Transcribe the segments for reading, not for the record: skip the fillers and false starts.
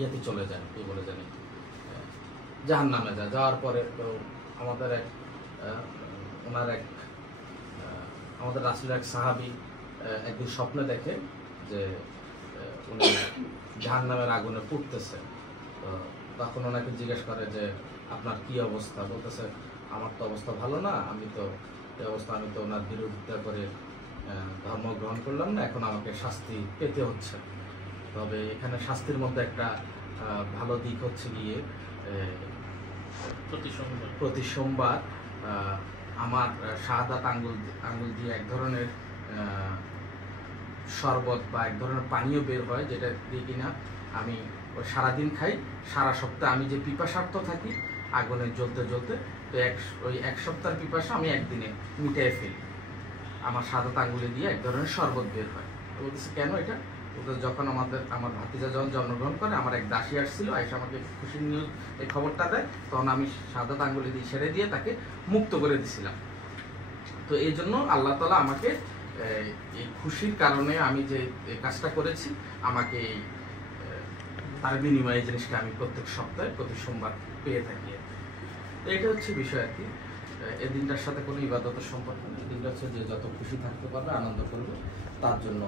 ইয়েতে চলে যায়, কি বলে জানি, জাহান্নামে যায়। যাওয়ার পরে তো আমাদের আমাদের রাসূলের এক সাহাবী একদিন স্বপ্নে দেখে যে উনি জাহান্নামের আগুনে পুড়তেছে। তো তখন ওনাকে জিজ্ঞেস করে যে আপনার কি অবস্থা? বলতেছে আমার তো অবস্থা ভালো না, আমি তো এই অবস্থা, আমি তো ওনার বিরোধিতা করে ধর্ম গ্রহণ করলাম না, এখন আমাকে শাস্তি পেতে হচ্ছে। তবে এখানে শাস্তির মধ্যে একটা ভালো দিক হচ্ছে গিয়ে প্রতি সোমবার আমার শাহাদাত আঙ্গুল দিয়ে এক ধরনের শরবত বা এক ধরনের পানীয় বের হয়, যেটা দিয়ে কিনা আমি সারাদিন খাই। সারা সপ্তাহে আমি যে পিপাসার্থ থাকি আগুনে জ্বলতে জ্বলতে, তো ওই এক সপ্তাহের পিপাসা আমি একদিনে মিটিয়ে ফেলি। আমার শাহাদাত আঙ্গুলে দিয়ে এক ধরনের শরবত বের হয়। বলতেছে কেন এটা? যখন আমার ভাতিজা যখন জন্মগ্রহণ করে, আমার এক দাসী আসছিল, আয়েশা আমাকে খুশির নিউজ এই খবরটা দেয়, তখন আমি শাহাদাত আঙ্গুলে দিয়ে ছেড়ে দিয়ে তাকে মুক্ত করে দিছিলাম। তো এই জন্য আল্লাহ তাআলা আমাকে এই খুশির কারণে আমি যে কাজটা করেছি, আমাকে তার বিনিময়ে এই জিনিসটা আমি প্রত্যেক সপ্তাহে প্রতি সোমবার পেয়ে থাকি। তো এটা হচ্ছে বিষয় আর কি। এই দিনটার সাথে কোনো ইবাদতের সম্পর্ক নেই। দিনটা হচ্ছে যে যত খুশি থাকতে পারবে, আনন্দ করবে, তার জন্য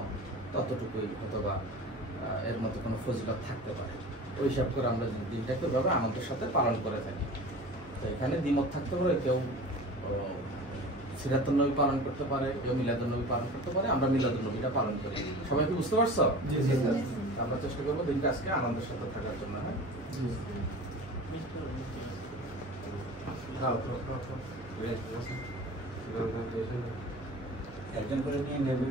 ততটুকুই অথবা এর মধ্যে কোনো ফজিলত থাকতে পারে। ওই হিসাব করে আমরা দিনটাকে ওইভাবে আনন্দের সাথে পালন করে থাকি। তো এখানে দ্বিমত থাকতে পারে, কেউ সিরাতুন নবী পালন করতে পারে, কেউ মিলাদুন নবী পালন করতে পারে, আমরা মিলাদুন নবীটা পালন করি। সবাই কি বুঝতে পারছো? আমরা চেষ্টা করবো দিনটা আজকে আনন্দের সাথে থাকার জন্য। হ্যাঁ, একজন করে নিয়ে নেবে।